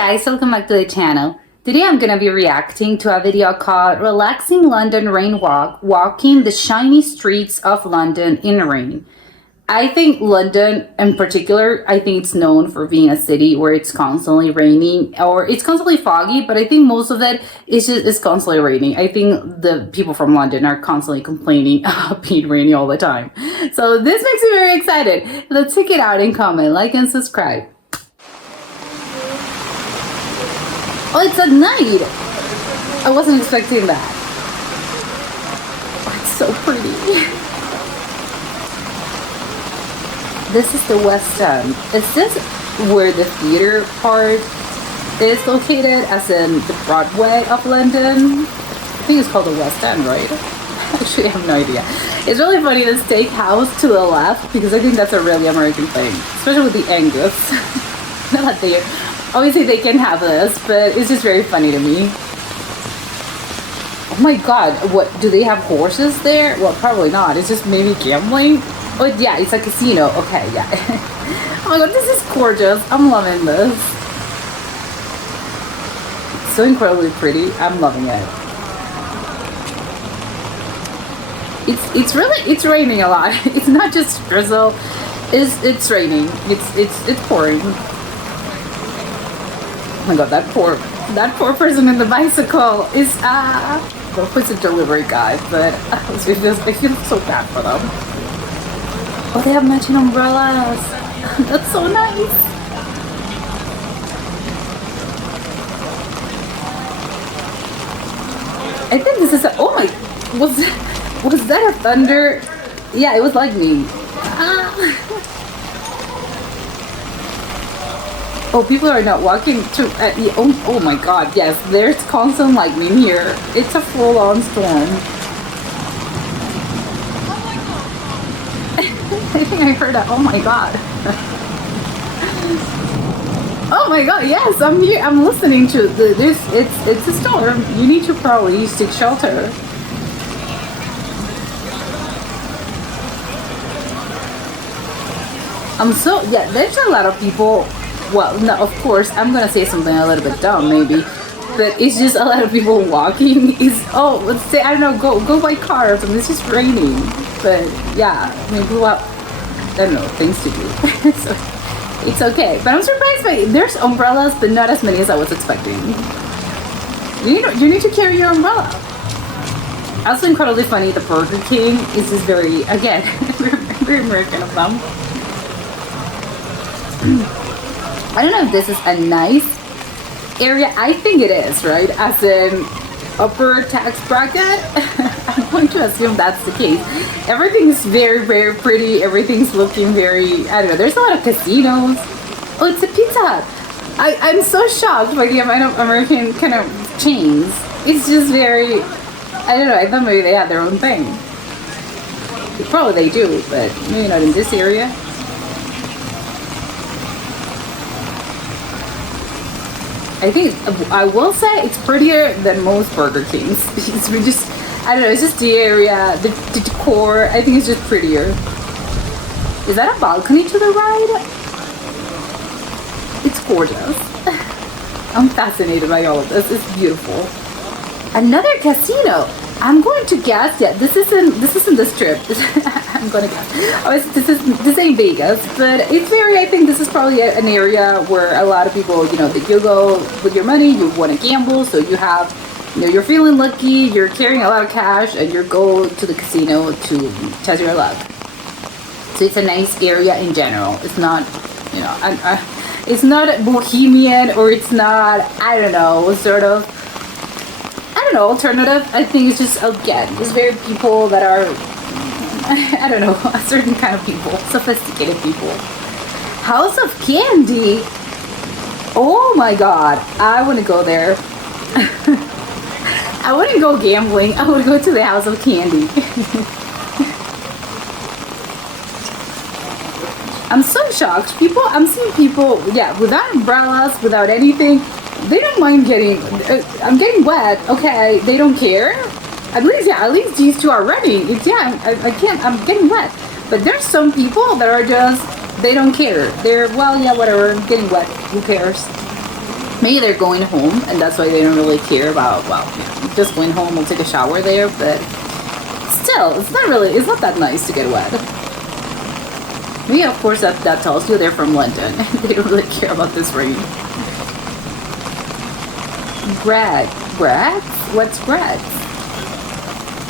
guys, welcome back to the channel. Today I'm gonna be reacting to a video called Relaxing London Rain Walk, Walking the Shiny Streets of London in Rain. I think London in particular, I think it's known for being a city where it's constantly raining or it's constantly foggy, but I think most of it is constantly raining. I think the people from London are constantly complaining about being rainy all the time. So this makes me very excited. Let's check it out and comment, like and subscribe. Oh, it's at night. I wasn't expecting that. Oh, it's so pretty. This is the West End. Is this where the theater part is located, as in the Broadway of London? I think it's called the West End, right? Actually, I have no idea. It's really funny, the steakhouse to the left, because I think that's a really American thing, especially with the Angus. Not that they, obviously they can have this, but it's just very funny to me. Oh my god, what, do they have horses there? Well, probably not. It's just maybe gambling. Oh yeah, it's a casino. Okay, yeah. Oh my god, this is gorgeous. I'm loving this. It's so incredibly pretty. I'm loving it. It's raining a lot. It's not just drizzle. It's raining. It's pouring. Oh my god, that poor person in the bicycle is well, it's a delivery guy, but I feel so bad for them. Oh, they have matching umbrellas. That's so nice. I think this is a, oh my, was that a thunder? Yeah, it was lightning. Oh, people are not walking to, oh my god, yes, there's constant lightning here. It's a full-on storm. I think I heard that. Oh my god. Oh my god, yes, I'm here. I'm listening to this. It's a storm. You need to probably seek shelter. Yeah, there's a lot of people. Well, no, of course, I'm gonna say something a little bit dumb, maybe. But it's just a lot of people walking. Oh, let's say, I don't know, go by car or something. It's just raining. But yeah, I mean, go out. I don't know, things to do. So it's okay. But I'm surprised by, there's umbrellas, but not as many as I was expecting. You need to carry your umbrella. Also incredibly funny, the Burger King is just very, again, very American of them. I don't know if this is a nice area. I think it is, right? As in upper tax bracket. I'm going to assume that's the case. Everything's very, very pretty. Everything's looking very, I don't know, there's a lot of casinos. Oh, it's a Pizza Hut. I'm so shocked by the amount of American kind of chains. It's just very, I don't know, I thought maybe they had their own thing. Probably they do, but maybe not in this area. I think, I will say it's prettier than most Burger Kings, because we just, I don't know, it's just the area, the decor, I think it's just prettier. Is that a balcony to the right? It's gorgeous. I'm fascinated by all of this, it's beautiful. Another casino. I'm going to guess, yeah, this isn't the Strip. I'm gonna guess. Oh, this ain't Vegas, but it's very, I think this is probably an area where a lot of people, you know, that you go with your money, you want to gamble, so you have, you know, you're feeling lucky, you're carrying a lot of cash, and you go to the casino to test your luck. So it's a nice area in general. It's not, you know, it's not bohemian, or it's not, I don't know, sort of, alternative. I think it's just, again, it's very people that are, I don't know, a certain kind of people, sophisticated people. House of Candy. Oh my god, I want to go there. I wouldn't go gambling, I would go to the House of Candy. I'm so shocked. I'm seeing people, yeah, without umbrellas, without anything. They don't mind getting, I'm getting wet, okay, they don't care. At least these two are running. It's, yeah, I'm getting wet. But there's some people that are just, they don't care. They're, well, yeah, whatever, I'm getting wet, who cares? Maybe they're going home, and that's why they don't really care about, well, just going home, we'll take a shower there, but still, it's not that nice to get wet. Maybe, of course, that tells you they're from London. They don't really care about this rain. Bragg? What's Bragg?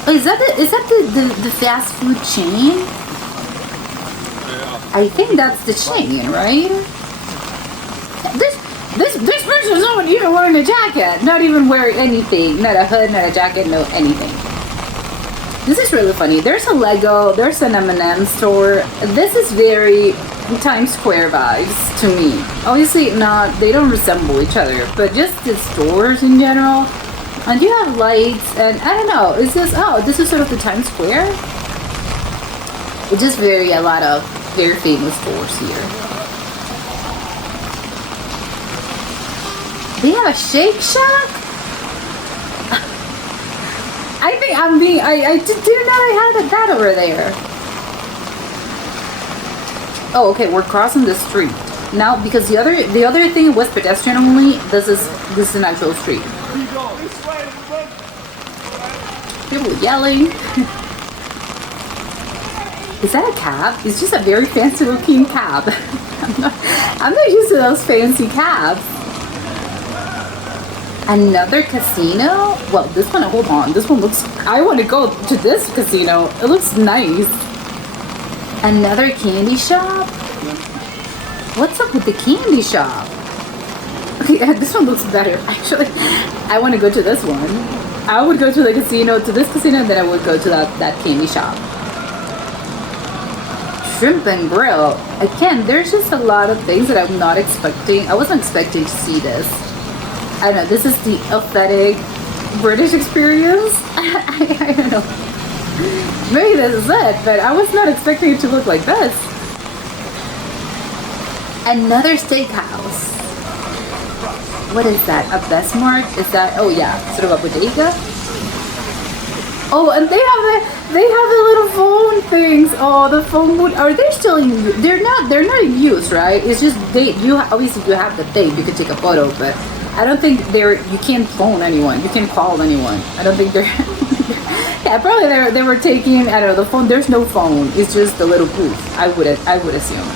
Oh, is that the fast food chain? I think that's the chain, right? This person's not even wearing a jacket. Not even wearing anything. Not a hood, not a jacket, no anything. This is really funny. There's a Lego, there's an M&M store. This is very Times Square vibes to me. Obviously they don't resemble each other, but just the stores in general. And you have lights, and I don't know, it's just, this is sort of the Times Square. It's just a lot of very famous stores here. They have a Shake Shack? I think I didn't know I had that over there. Oh, okay, we're crossing the street. Now, because the other thing was pedestrian only, this is an actual street. People yelling. Is that a cab? It's just a very fancy looking cab. I'm not used to those fancy cabs. Another casino? Well, this one, hold on. This one looks, I want to go to this casino. It looks nice. Another candy shop? What's up with the candy shop? Okay, this one looks better. Actually, I want to go to this one. I would go to the casino, to this casino, and then I would go to that candy shop. Shrimp and Grill. Again, there's just a lot of things that I'm not expecting. I wasn't expecting to see this. I don't know, this is the authentic British experience. I don't know. Maybe this is it, but I was not expecting it to look like this. Another steakhouse. What is that? A Bestmark? Is that, oh yeah, sort of a bodega? Oh, and they have the little phone things. Oh, the phone booth. Are they still in use? They're not in use, right? It's just obviously you have the thing, you can take a photo, but I don't think you can't phone anyone. You can't call anyone. I don't think they're, yeah, probably they were taking, I don't know, the phone. There's no phone. It's just the little booth. I would assume.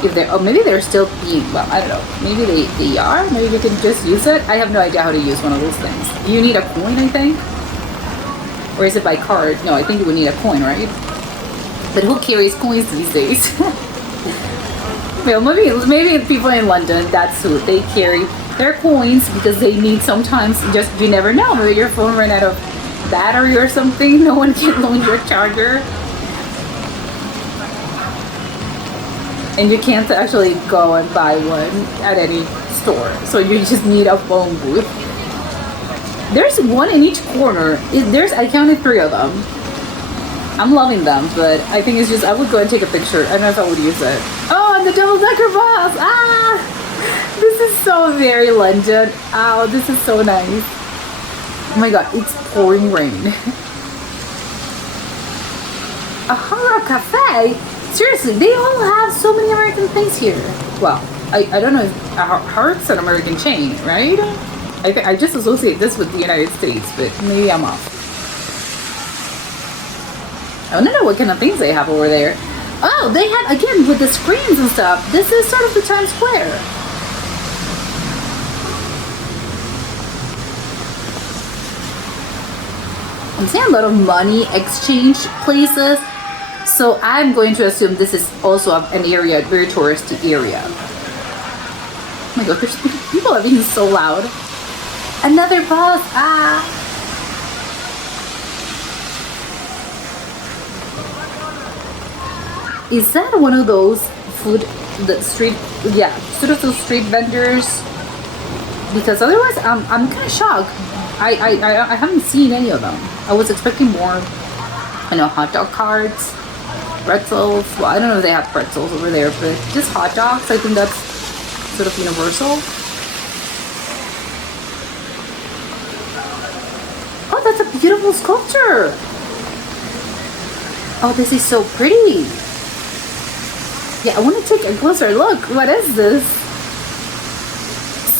If maybe they're still being, well, I don't know. Maybe they are. Maybe they can just use it. I have no idea how to use one of those things. You need a coin, I think. Or is it by card? No, I think you would need a coin, right? But who carries coins these days? Well, maybe people in London, that's who they carry their coins because they need sometimes, just, you never know, maybe your phone ran out of battery or something, no one can loan your charger. And you can't actually go and buy one at any store, so you just need a phone booth. There's one in each corner. I counted 3 of them. I'm loving them, but I think it's just, I would go and take a picture. I don't know if I would use it. Oh, and the double-decker bus! Ah! This is so very London. Oh, this is so nice. Oh my god, it's pouring rain. A Horror Cafe? Seriously, they all have so many American things here. Well, I don't know if Heart's an American chain, right? I just associate this with the United States, but maybe I'm off. I want to know what kind of things they have over there. Oh, they have, again, with the screens and stuff. This is sort of the Times Square. I'm seeing a lot of money exchange places. So I'm going to assume this is also an area, a very touristy area. Oh my god, people are being so loud. Another bus! Ah! Is that one of those sort of those street vendors? Because otherwise, I'm kind of shocked. I haven't seen any of them. I was expecting more, hot dog carts, pretzels. Well, I don't know if they have pretzels over there, but just hot dogs. I think that's sort of universal. Oh, that's a beautiful sculpture. Oh, this is so pretty. Yeah, I want to take a closer look. What is this?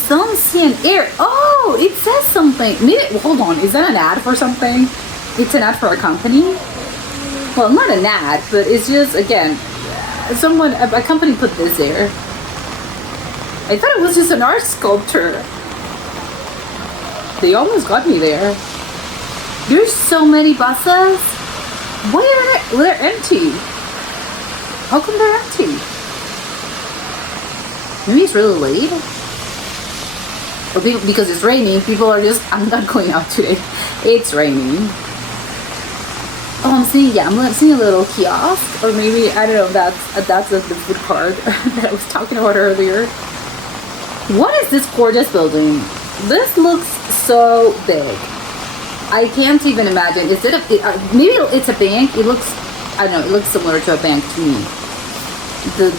Don't see an air. Oh, it says something. Maybe, hold on. Is that an ad for something? It's an ad for a company? Well, not an ad, but it's just, again, a company put this there. I thought it was just an art sculpture. They almost got me there. There's so many buses. Why are they're empty? How come they're empty? Maybe it's really late? Or because it's raining, people are just, I'm not going out today. It's raining. Oh, I'm seeing a little kiosk, or maybe, I don't know, that's the food cart that I was talking about earlier. What is this gorgeous building? This looks so big. I can't even imagine. Is it maybe it's a bank? It looks, I don't know, it looks similar to a bank to me.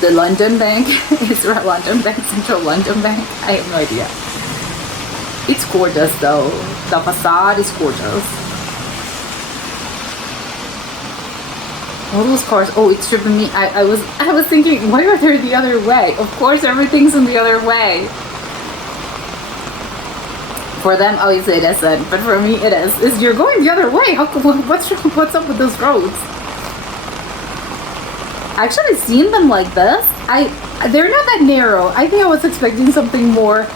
The London Bank. Is there a London Bank? Central London Bank? I have no idea. It's gorgeous though. The facade is gorgeous. All those cars. Oh, it's tripping me. I was thinking, why are they the other way? Of course, everything's in the other way. For them, obviously it isn't, but for me it is. You're going the other way. What's up with those roads? Actually, seeing them like this, they're not that narrow. I think I was expecting something more.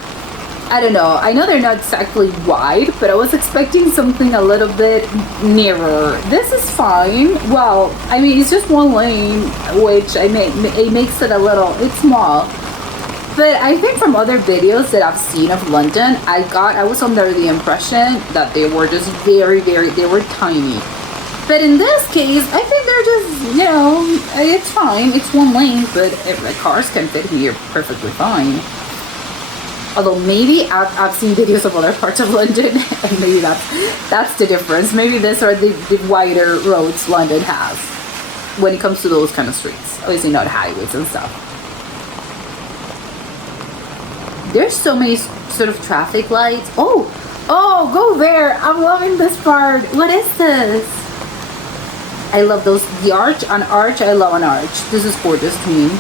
I don't know. I know they're not exactly wide, but I was expecting something a little bit nearer. This is fine. Well, I mean, it's just one lane, which it makes it a little. It's small. But I think from other videos that I've seen of London, I was under the impression that they were just very, they were tiny. But in this case, I think they're just, it's fine. It's one lane, but the cars can fit here perfectly fine. Although maybe I've seen videos of other parts of London, and maybe that's the difference. Maybe these are the wider roads London has when it comes to those kind of streets. Obviously not highways and stuff. There's so many sort of traffic lights. Oh, go there. I'm loving this part. What is this? I love those. An arch. I love an arch. This is gorgeous to me.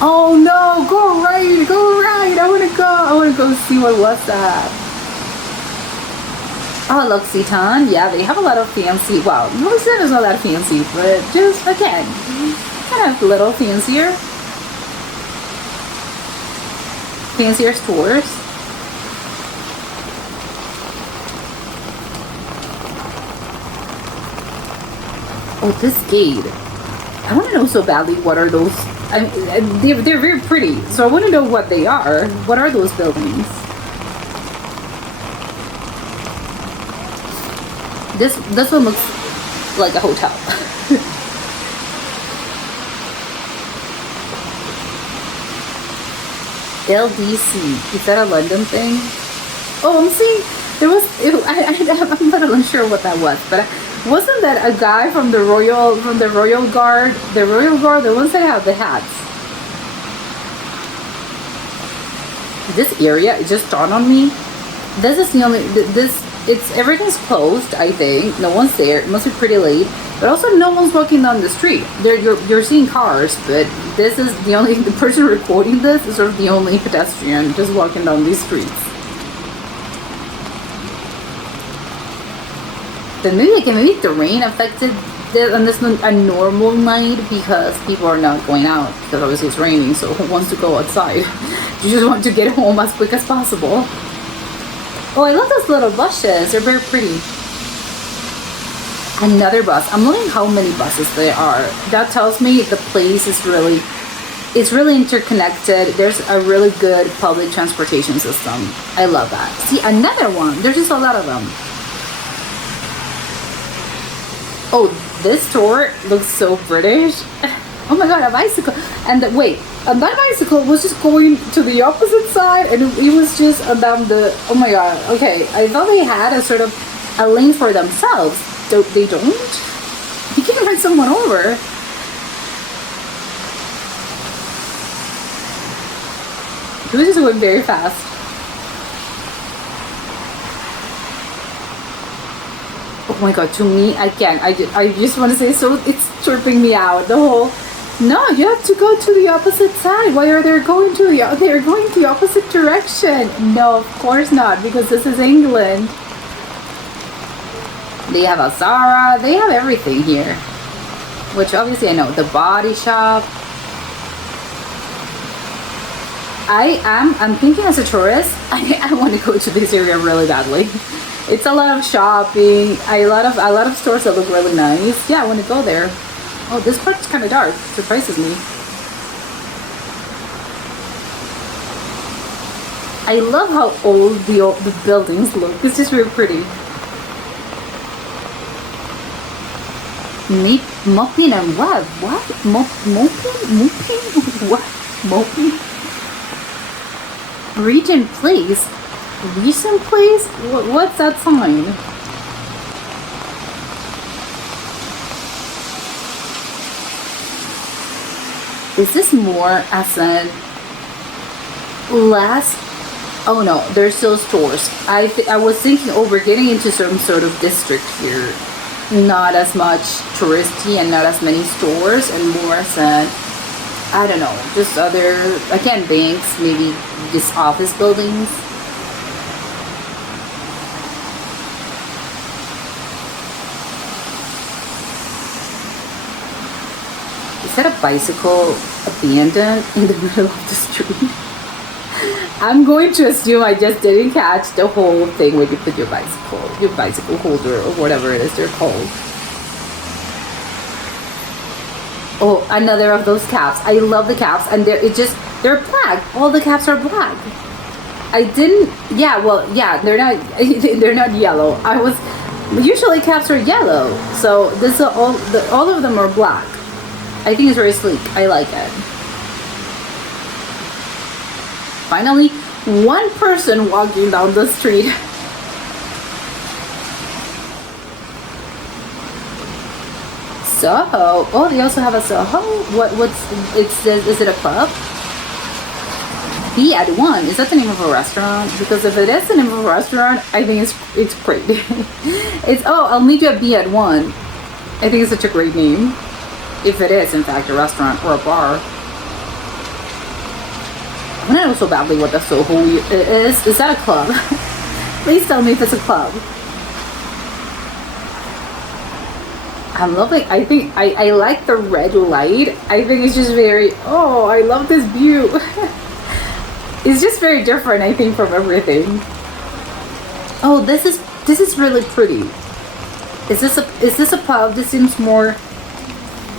Oh no, go right. I want to go see what was that. Oh, L'Occitane. Yeah, they have a lot of fancy, well, L'Occitane is not that fancy, but just, again, kind of a little fancier stores. Oh, this gate. I want to know so badly what are those. I mean, they're very pretty, so I want to know what they are. What are those buildings? This one looks like a hotel. LDC. Is that a London thing? Oh, I'm seeing there was. I'm not unsure what that was, but wasn't that a guy from the Royal Guard? The Royal Guard, the ones that have the hats. This area, it just dawned on me. This is the only. Everything's closed. I think no one's there. It must be pretty late. But also, no one's walking down the street. You're seeing cars, but this is the person recording this is sort of the only pedestrian just walking down these streets. Then maybe the rain affected this, and this is a normal night because people are not going out because obviously it's raining. So who wants to go outside? You just want to get home as quick as possible. Oh, I love those little bushes. They're very pretty. Another bus. I'm looking how many buses there are. That tells me the place is really interconnected. There's a really good public transportation system. I love that. See, another one. There's just a lot of them. Oh, this store looks so British. Oh my god, a bicycle. And and that bicycle was just going to the opposite side, and it was just down the. Oh my god. Okay, I thought they had a lane for themselves. They don't? You can't run someone over. It was just going very fast. Oh my god, to me, I can't. I just want to say, so it's tripping me out. The whole No, you have to go to the opposite side. Why are they going to the? They're going the opposite direction. No, of course not, because this is England. They have a Zara. They have everything here, which obviously I know. The Body Shop. I'm thinking as a tourist, I want to go to this area really badly. It's a lot of shopping, a lot of stores that look really nice. Yeah, I want to go there. Oh, this part's kind of dark. Surprises me. I love how old the buildings look. It's just really pretty. Mopping and what? What? Mopping? What? Mopping? Regent Place? Recent Place? What's that sign? Is this more as in less? Oh no, there's still stores. I was thinking, oh, we're getting into some sort of district here. Not as much touristy and not as many stores, and more as in, I don't know, just other, again, banks, maybe just office buildings. Is that a bicycle abandoned in the middle of the street? I'm going to assume I just didn't catch the whole thing where you put your bicycle holder or whatever it is they're called. Oh, another of those caps. I love the caps, and they're black. All the caps are black. They're not yellow. Usually caps are yellow, so this all of them are black. I think it's very sleek. I like it. Finally, one person walking down the street. Soho. Oh, they also have a Soho. Is it a pub? Be at One. Is that the name of a restaurant? Because if it is the name of a restaurant, I think it's great. I'll meet you at Be at One. I think it's such a great name. If it is, in fact, a restaurant or a bar. I want to know so badly what the Soho is. Is that a club? Please tell me if it's a club. I'm loving. I think I like the red light. I think it's just very. Oh, I love this view. It's just very different, I think, from everything. Oh, this is really pretty. Is this a pub? This seems more,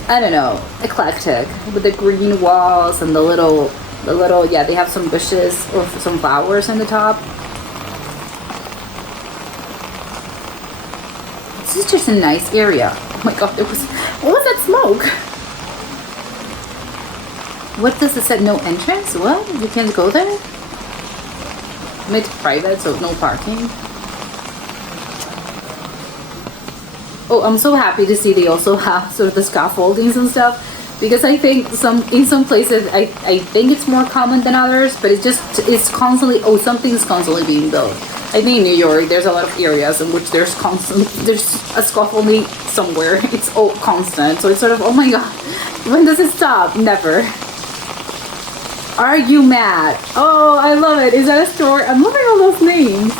I don't know, eclectic, with the green walls and the little, yeah, they have some bushes or some flowers on the top. This is just a nice area. Oh my god, what was that smoke? What does it say? No entrance? What? You can't go there? It's private, so no parking. Oh, I'm so happy to see they also have sort of the scaffoldings and stuff, because I think in some places I think it's more common than others, but it's constantly, something's constantly being built. I think in New York there's a lot of areas in which there's a scaffolding somewhere. It's all constant, so it's sort of, oh my god, when does it stop? Never. Are you mad? Oh, I love it. Is that a store? I'm loving all those names.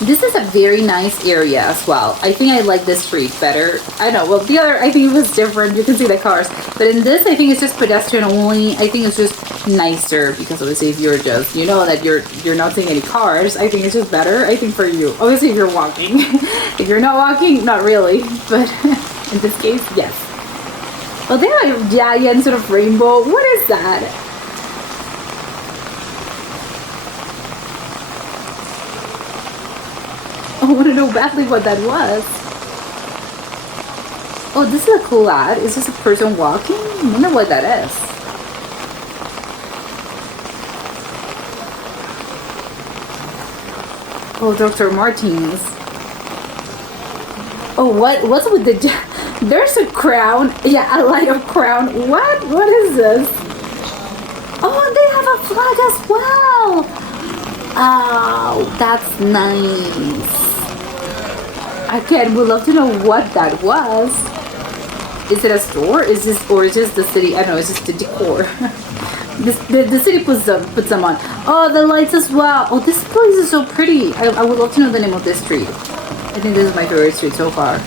This is a very nice area as well. I think I like this street better. I know, well, the other, I think it was different. You can see the cars. But in this, I think it's just pedestrian only. I think it's just nicer, because obviously if you're just, you know that you're not seeing any cars, I think it's just better, I think, for you. Obviously if you're walking. If you're not walking, not really. But in this case, yes. Well, they have a giant sort of rainbow. What is that? I want to know badly what that was. Oh, this is a cool ad. Is this a person walking? I wonder what that is. Oh, Dr. Martins. Oh, what's with the... There's a crown. Yeah, a light of crown. What is this? Oh, they have a flag as well. Oh, that's nice. Again, would love to know what that was. Is it a store? Is this, or is just the city? I don't know, it's just the decor. The city puts them on. Oh, the lights as well. Oh, this place is so pretty. I would love to know the name of this street. I think this is my favorite street so far.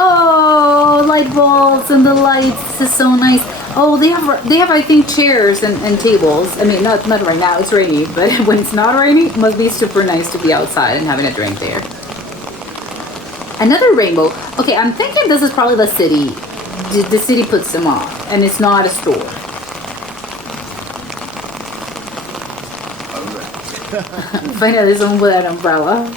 Oh, light bulbs and the lights. This is so nice. Oh, they have I think chairs and tables. I mean, not right now. It's rainy, but when it's not raining, it must be super nice to be outside and having a drink there. Another rainbow. Okay, I'm thinking this is probably the city. The city puts them on, and it's not a store. Finally, someone with an umbrella.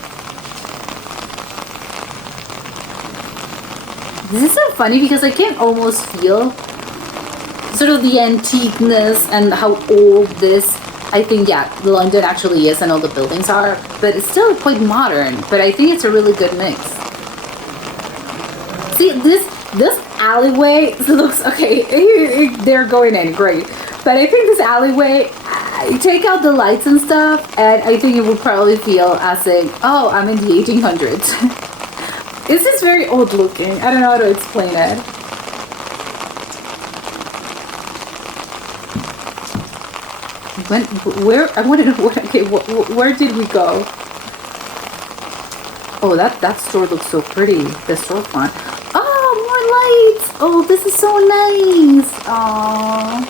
This is so funny because I can almost feel sort of the antiqueness and how old this, I think, yeah, London actually is and all the buildings are, but it's still quite modern, but I think it's a really good mix. See, this alleyway looks, okay, they're going in, great, but I think this alleyway, you take out the lights and stuff, and I think it would probably feel as if, oh, I'm in the 1800s. This is very old looking. I don't know how to explain it. Where, I want to know what, okay, where did we go? Oh, that store looks so pretty. The storefront. Oh, more lights. Oh, this is so nice. Aww.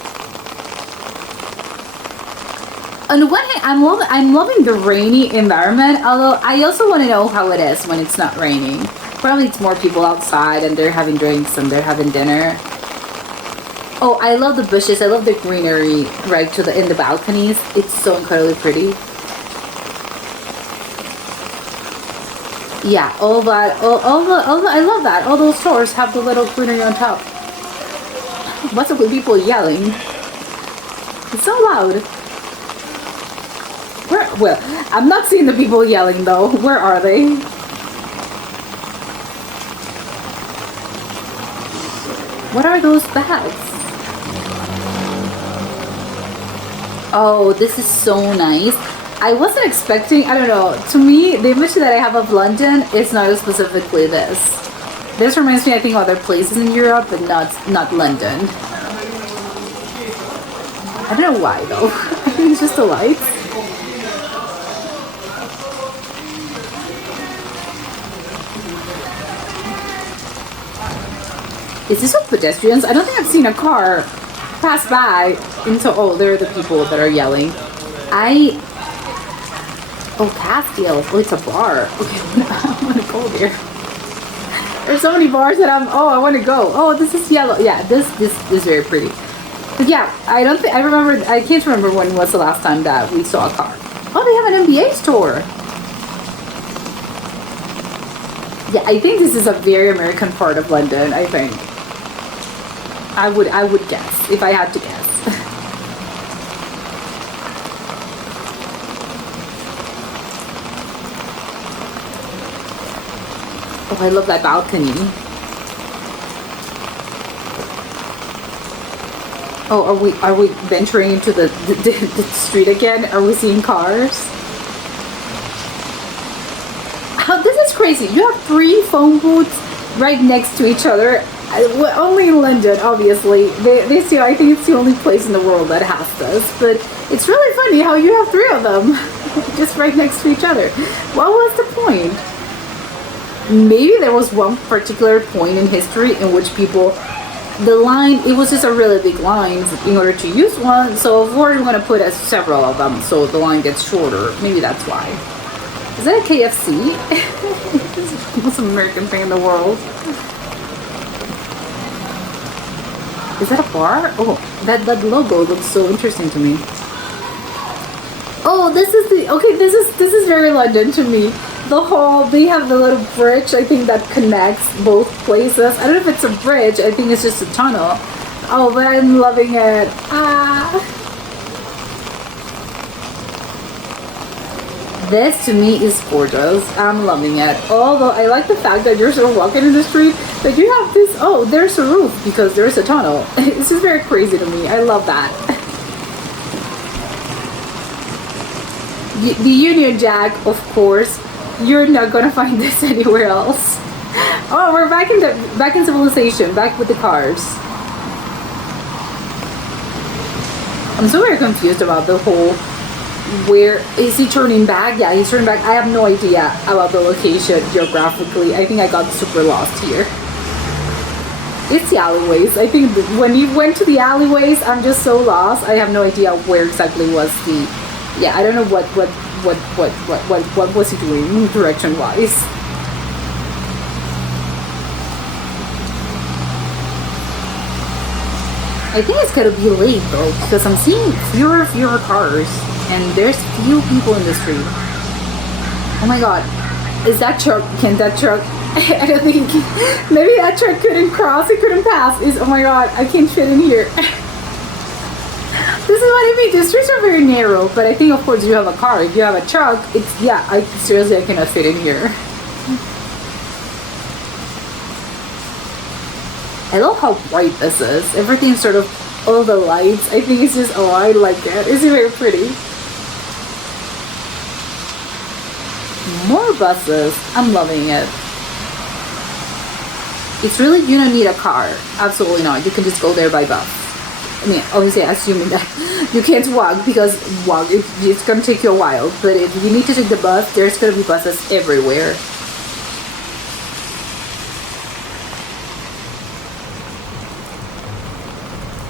On the one hand, I'm loving the rainy environment, although I also want to know how it is when it's not raining. Probably it's more people outside and they're having drinks and they're having dinner. Oh, I love the bushes. I love the greenery right in the balconies. It's so incredibly pretty. Yeah, all that. I love that. All those stores have the little greenery on top. What's up with people yelling? It's so loud. Well, I'm not seeing the people yelling though. Where are they? What are those bags? Oh, this is so nice. I wasn't expecting, I don't know, to me, the image that I have of London is not specifically this. This reminds me, I think, of other places in Europe, but not London. I don't know why though. I think it's just the lights. Is this all pedestrians? I don't think I've seen a car pass by until, oh, there are the people that are yelling. Oh, Castiel. Oh, it's a bar. Okay, I want to go there. There's so many bars that I want to go. Oh, this is yellow. Yeah, this is very pretty. But yeah, I can't remember when was the last time that we saw a car. Oh, they have an NBA store. Yeah, I think this is a very American part of London, I think. I would guess, if I had to guess. Oh, I love that balcony. Oh, are we venturing into the street again? Are we seeing cars? Oh, this is crazy. You have 3 phone booths right next to each other. Only in London, obviously. They see, I think it's the only place in the world that has this. But it's really funny how you have 3 of them just right next to each other. What was the point? Maybe there was one particular point in history in which the line, it was just a really big line in order to use one. So we're going to put several of them so the line gets shorter. Maybe that's why. Is that a KFC? This is the most American thing in the world. Is that a bar? Oh, that logo looks so interesting to me. Oh, this is very London to me. They have the little bridge, I think, that connects both places. I don't know if it's a bridge, I think it's just a tunnel. Oh, but I'm loving it. This to me is gorgeous. I'm loving it. Although I like the fact that you're sort of walking in the street, but you have this, oh, there's a roof because there's a tunnel. This is very crazy to me. I love that. The Union Jack, of course. You're not gonna find this anywhere else. Oh, we're back in civilization, back with the cars. I'm so very confused about the whole, where is he turning back? Yeah, he's turning back. I have no idea about the location geographically. I think I got super lost here. It's the alleyways. I think when you went to the alleyways, I'm just so lost. I have no idea where exactly was the, yeah, I don't know what was he doing direction wise. I think it's gonna be late though, because I'm seeing fewer cars and there's few people in the street. Oh my god, is that truck, can that truck, I don't think it can, maybe that truck couldn't cross, it couldn't pass. Oh my god, I can't fit in here. This is what I mean, the streets are very narrow, but I think of course you have a car. If you have a truck, it's, yeah, I cannot fit in here. I love how bright this is. Everything sort of, all the lights, I think it's just, oh, I like it. It's very pretty. More buses. I'm loving it. It's really, you don't need a car. Absolutely not. You can just go there by bus. I mean, obviously, assuming that you can't walk, because it's going to take you a while. But if you need to take the bus, there's going to be buses everywhere.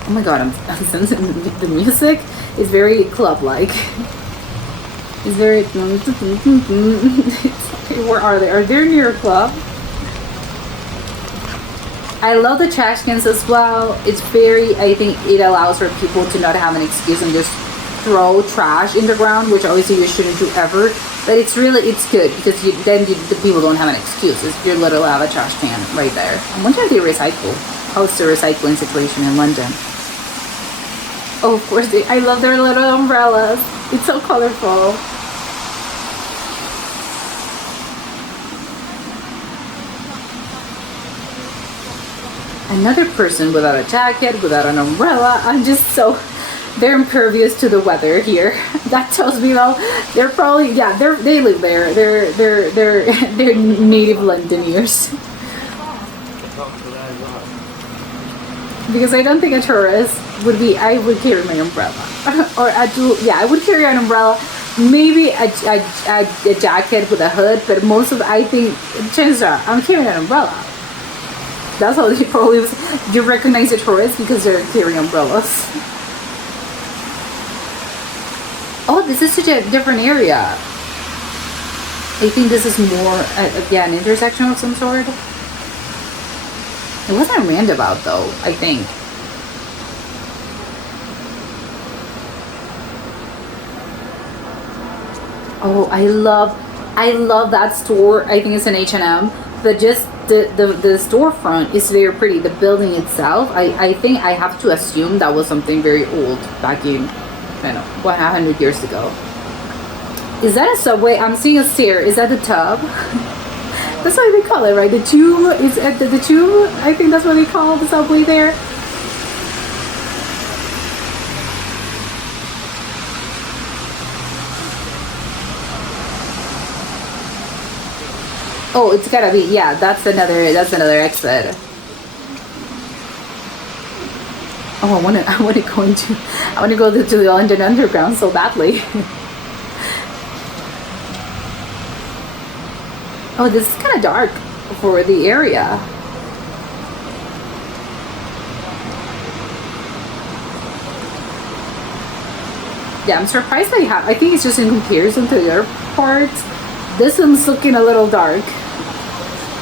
Oh my god, I'm sensing the music is very club-like. It's very... Where are they? Are they near a club? I love the trash cans as well. It's very... I think it allows for people to not have an excuse and just throw trash in the ground, which obviously you shouldn't do ever. But it's really... It's good, because the people don't have an excuse. You literally have a trash can right there. I wonder if they recycle. How's the recycling situation in London? Oh, of course, I love their little umbrellas. It's so colorful. Another person without a jacket, without an umbrella. I'm just so... They're impervious to the weather here. That tells me, well, they're probably... Yeah, they live there. They're native Londoners. Because I don't think a tourist would be, I would carry my umbrella. Or I would carry an umbrella, maybe a jacket with a hood, but most of, I think, chances are, I'm carrying an umbrella. That's how they probably, you recognize a tourist because they're carrying umbrellas. Oh, this is such a different area. I think this is more, yeah, an intersection of some sort. It wasn't a roundabout though, I think. Oh, I love that store. I think it's an H&M, but just the storefront is very pretty. The building itself, I think I have to assume that was something very old back in, I don't know, 100 years ago. Is that a subway? I'm seeing a stair. Is that the tub? That's what they call it, right? The tube is at the tube. I think that's what they call the subway there. Oh, it's gotta be, yeah, that's another exit. Oh, I wanna go to the London Underground so badly. Oh, this is kind of dark for the area. Yeah, I'm surprised they have, I think it's just in comparison to the other parts. This one's looking a little dark.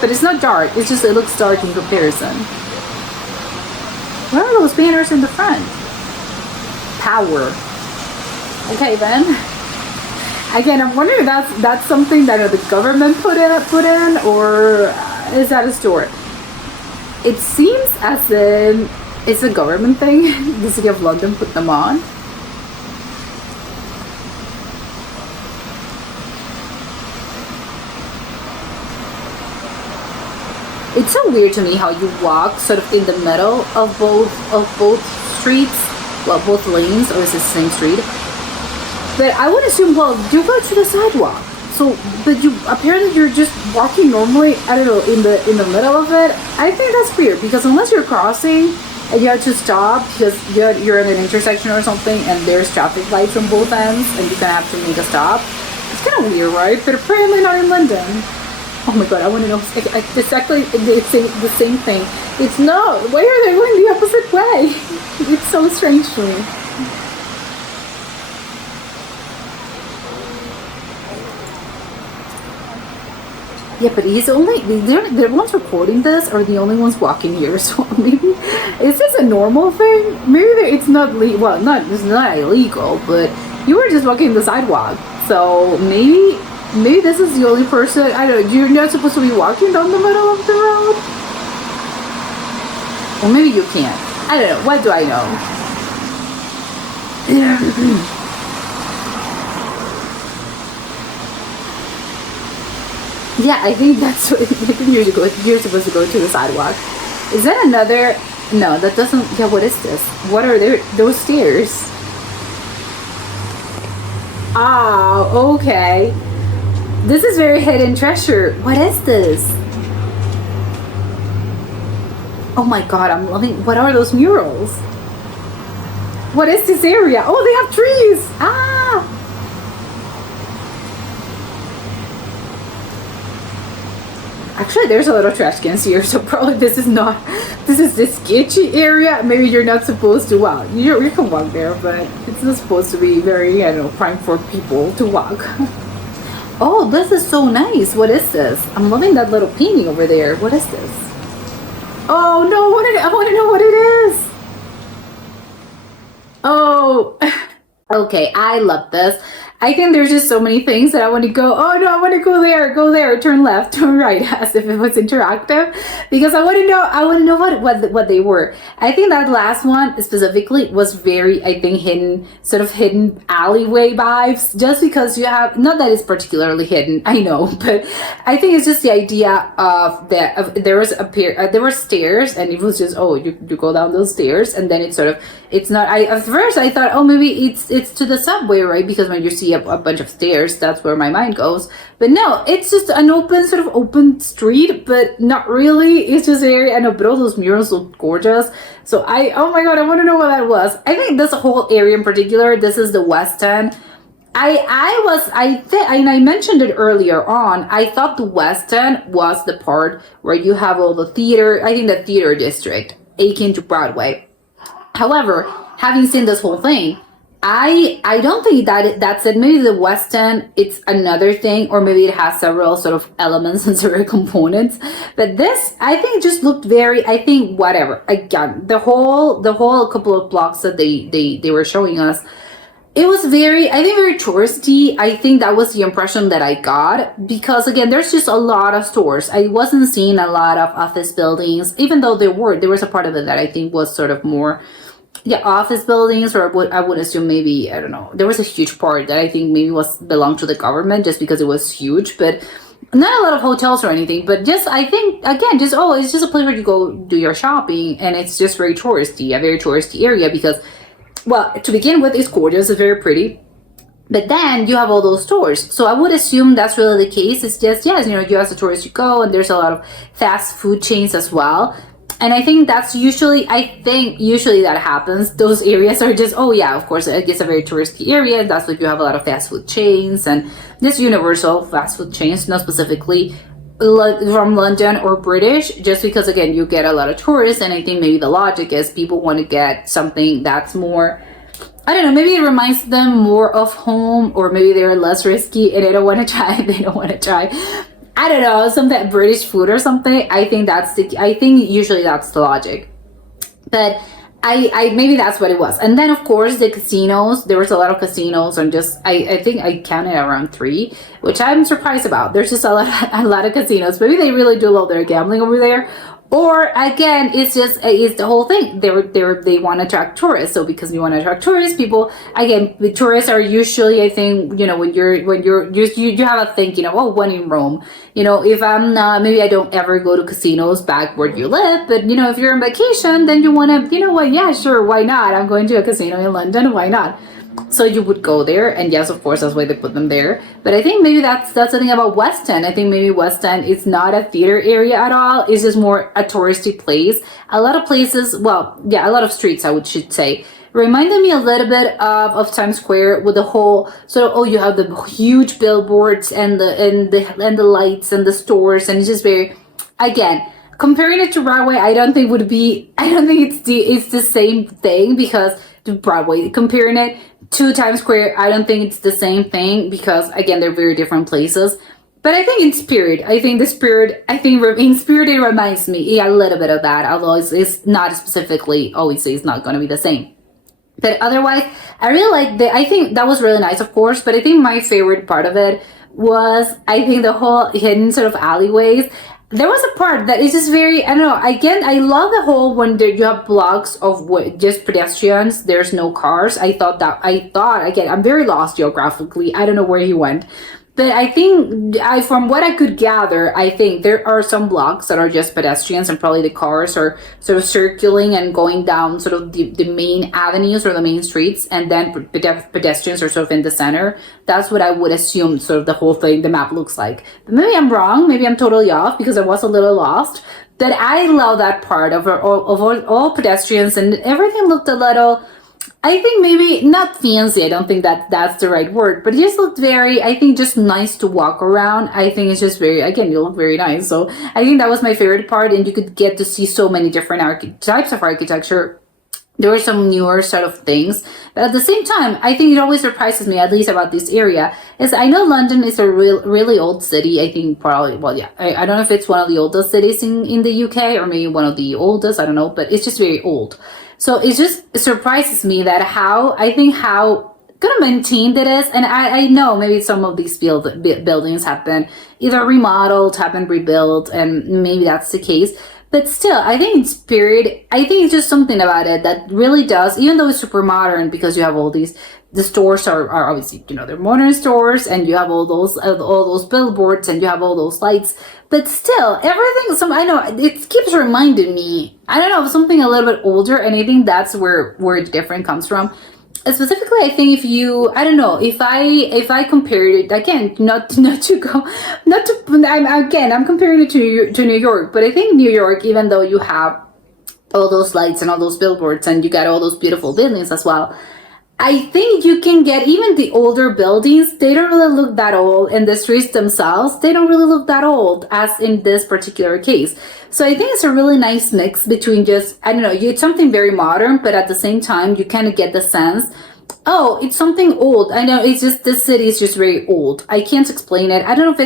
But it's not dark, it's just, it looks dark in comparison. What are those banners in the front? Power. Okay then. Again, I'm wondering if that's something that the government put in, or is that a store? It seems as in it's a government thing. The City of London put them on. It's so weird to me how you walk sort of in the middle of both streets, well, both lanes, or is it the same street? But I would assume, well, you go to the sidewalk. so, but you apparently you're just walking normally. I don't know, in the middle of it. I think that's weird because unless you're crossing and you have to stop because you're in an intersection or something, and there's traffic lights on both ends, and you're gonna have to make a stop. It's kind of weird, right? But apparently not in London. Oh my god, I want to know exactly the same thing. It's not. Why are they going the opposite way? It's so strange to me. Yeah, but he's only they're the ones recording this are the only ones walking here. So maybe is this a normal thing? Maybe it's not well, not it's not illegal, but you were just walking the sidewalk. So maybe this is the only person. I don't know. You're not supposed to be walking down the middle of the road, or maybe you can't. I don't know. What do I know? Yeah, I think that's what I think you're supposed to go to the sidewalk. Is that another? No, that doesn't. Yeah, what is this? What are those stairs? Ah, okay. This is very hidden treasure. What is this? Oh my god, I'm loving. What are those murals? What is this area? Oh, they have trees. Ah. Actually, there's a lot of trash cans here, so probably this is this sketchy area. Maybe you're not supposed to walk. You can walk there, but it's not supposed to be very, I don't know, prime for people to walk. Oh, this is so nice. What is this? I'm loving that little painting over there. What is this? Oh no, I want to know what it is. Oh, okay, I love this. I think there's just so many things that I want to go. Oh no, I want to go there, turn left, turn right, as if it was interactive, because I want to know what they were. I think that last one specifically was very, I think, hidden alleyway vibes, just because you have, not that it's particularly hidden, I know, but I think it's just the idea of that there were stairs, and it was just, oh, you go down those stairs, and then it's sort of, it's not, at first I thought, oh, maybe it's to the subway, right? Because when you see a bunch of stairs, that's where my mind goes. But no, it's just an open street, but not really. It's just very, I know, but all those murals look gorgeous. So oh my god, I want to know what that was. I think this whole area in particular, this is the West End. I mentioned it earlier on. I thought the West End was the part where you have all the theater, I think the theater district, akin to Broadway. However, having seen this whole thing, I don't think that's it. Maybe the West End, it's another thing, or maybe it has several sort of elements and several components. But this, I think, just looked very, I think, whatever. Again, the whole couple of blocks that they were showing us, it was very, I think, very touristy. I think that was the impression that I got, because again, there's just a lot of stores. I wasn't seeing a lot of office buildings, even though there was a part of it that I think was sort of more, yeah, office buildings, or I would assume maybe, I don't know, there was a huge part that I think maybe belonged to the government just because it was huge, but not a lot of hotels or anything. But just, I think, again, just, oh, it's just a place where you go do your shopping, and it's just very touristy, a very touristy area, because, well, to begin with, it's gorgeous, it's very pretty. But then you have all those stores. So I would assume that's really the case. It's just, yes, you as a tourist, you go, and there's a lot of fast food chains as well. And I think that's usually that happens. Those areas are just, oh yeah, of course, it's a very touristy area. That's what you have, a lot of fast food chains, and this universal fast food chains, not specifically from London or British, just because, again, you get a lot of tourists. And I think maybe the logic is people want to get something that's more, I don't know, maybe it reminds them more of home, or maybe they're less risky and they don't want to try, I don't know, something British food or something. I think usually that's the logic. But I maybe that's what it was. And then, of course, the casinos, there was a lot of casinos, and just, I think I counted around 3, which I'm surprised about. There's just a lot of casinos. Maybe they really do love their gambling over there. Or again, it's the whole thing. They want to attract tourists. So because you want to attract tourists, people, again, the tourists are usually, I think, when you have a thing, oh, when in Rome, if I'm not, maybe I don't ever go to casinos back where you live, but if you're on vacation, then you want to, what, yeah, sure, why not? I'm going to a casino in London, why not? So you would go there, and yes, of course, that's why they put them there. But I think maybe that's the thing about West End. I think maybe West End is not a theater area at all. It's just more a touristy place. A lot of places, well, yeah, a lot of streets, should say, reminded me a little bit of Times Square with the whole sort of, oh, you have the huge billboards and the lights and the stores, and it's just very, again, comparing it to Broadway, I don't think it's the same thing, because to Broadway, comparing it to Times Square, I don't think it's the same thing, because again, they're very different places. But I think in spirit, in spirit, it reminds me a little bit of that, although it's not specifically, obviously it's not going to be the same. But otherwise, I really like I think that was really nice, of course, but I think my favorite part of it was, I think, the whole hidden sort of alleyways. There was a part that is just very, I don't know, again, I love the whole when you have blocks of just pedestrians, there's no cars. I thought, again, I'm very lost geographically. I don't know where he went. But I think, from what I could gather, I think there are some blocks that are just pedestrians, and probably the cars are sort of circling and going down sort of the main avenues or the main streets, and then pedestrians are sort of in the center. That's what I would assume sort of the whole thing, the map looks like. But maybe I'm wrong, maybe I'm totally off, because I was a little lost. But I love that part of all pedestrians, and everything looked a little, I think, maybe not fancy. I don't think that's the right word, but it just looked very, I think, just nice to walk around. I think it's just very, again, you look very nice. So I think that was my favorite part, and you could get to see so many different types of architecture. There were some newer sort of things, but at the same time, I think it always surprises me, at least about this area, is I know London is a really old city. I think probably, well, yeah, I don't know if it's one of the oldest cities in the UK, or maybe one of the oldest, I don't know, but it's just very old. So it surprises me that how good maintained it is. And I know maybe some of these buildings have been either remodeled, have been rebuilt, and maybe that's the case. But still, I think in spirit, I think it's just something about it that really does, even though it's super modern, because you have all these, the stores are obviously, they're modern stores, and you have all those billboards, and you have all those lights. But still, everything, I know, it keeps reminding me, I don't know, of something a little bit older, and I think that's where the difference comes from. Specifically, I think if I compared it, again, I'm comparing it to New York, but I think New York, even though you have all those lights and all those billboards, and you got all those beautiful buildings as well, I think you can get even the older buildings, they don't really look that old, and the streets themselves, they don't really look that old, as in this particular case. So I think it's a really nice mix between just, it's something very modern, but at the same time, you kind of get the sense, oh, it's something old. I know, it's just, this city is just very old. I can't explain it. I don't know if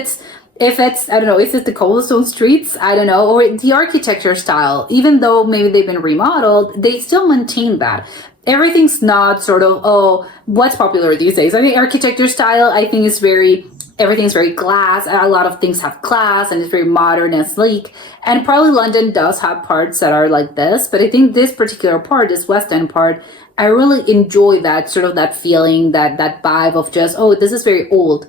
it's, I don't know, is it the cobblestone streets? I don't know, or the architecture style. Even though maybe they've been remodeled, they still maintain that. Everything's not sort of, oh, what's popular these days? I think architecture style, I think everything's very glass. A lot of things have class, and it's very modern and sleek. And probably London does have parts that are like this, but I think this particular part, this West End part, I really enjoy that sort of that feeling, that vibe of just, oh, this is very old.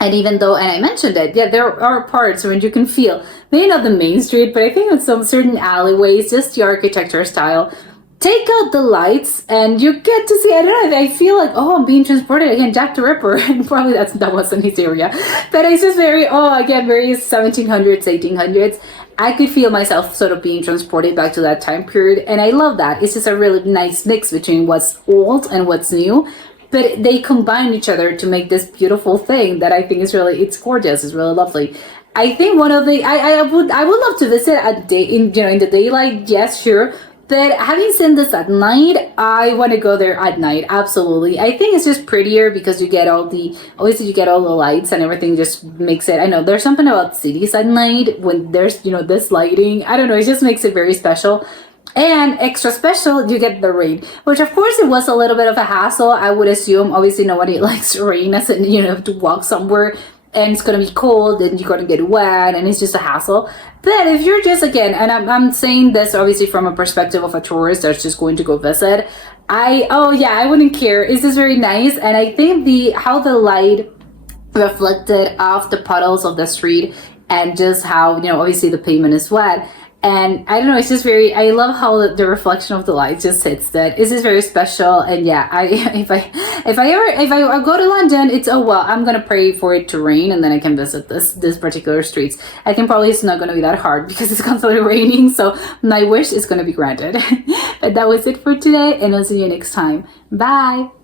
And even though, and I mentioned it, yeah, there are parts when you can feel, maybe not the main street, but I think in some certain alleyways, just the architecture style. Take out the lights and you get to see, I don't know, I feel like, oh, I'm being transported again, Jack the Ripper, and probably that wasn't his area, but it's just very, very 1700s, 1800s. I could feel myself sort of being transported back to that time period, and I love that. It's just a really nice mix between what's old and what's new, but they combine each other to make this beautiful thing that I think is really, it's gorgeous, it's really lovely. I think one of the, I would love to visit in the daylight, yes, sure. But having seen this at night, I want to go there at night. Absolutely. I think it's just prettier because you get obviously you get all the lights and everything just makes it, I know there's something about cities at night when there's, this lighting. I don't know. It just makes it very special. And extra special, you get the rain, which of course it was a little bit of a hassle. I would assume, obviously nobody likes rain as in, to walk somewhere and it's going to be cold and you're going to get wet and it's just a hassle. But if you're just, again, and I'm saying this obviously from a perspective of a tourist that's just going to go visit, I wouldn't care. It's just very nice. And I think how the light reflected off the puddles of the street and just how, obviously the pavement is wet, And I don't know, it's just very, I love how the reflection of the light just hits that. It's just very special. And yeah, I if I go to London, it's, oh well, I'm gonna pray for it to rain and then I can visit this particular streets. I think probably it's not gonna be that hard because it's constantly raining, so my wish is gonna be granted. But that was it for today, and I'll see you next time. Bye.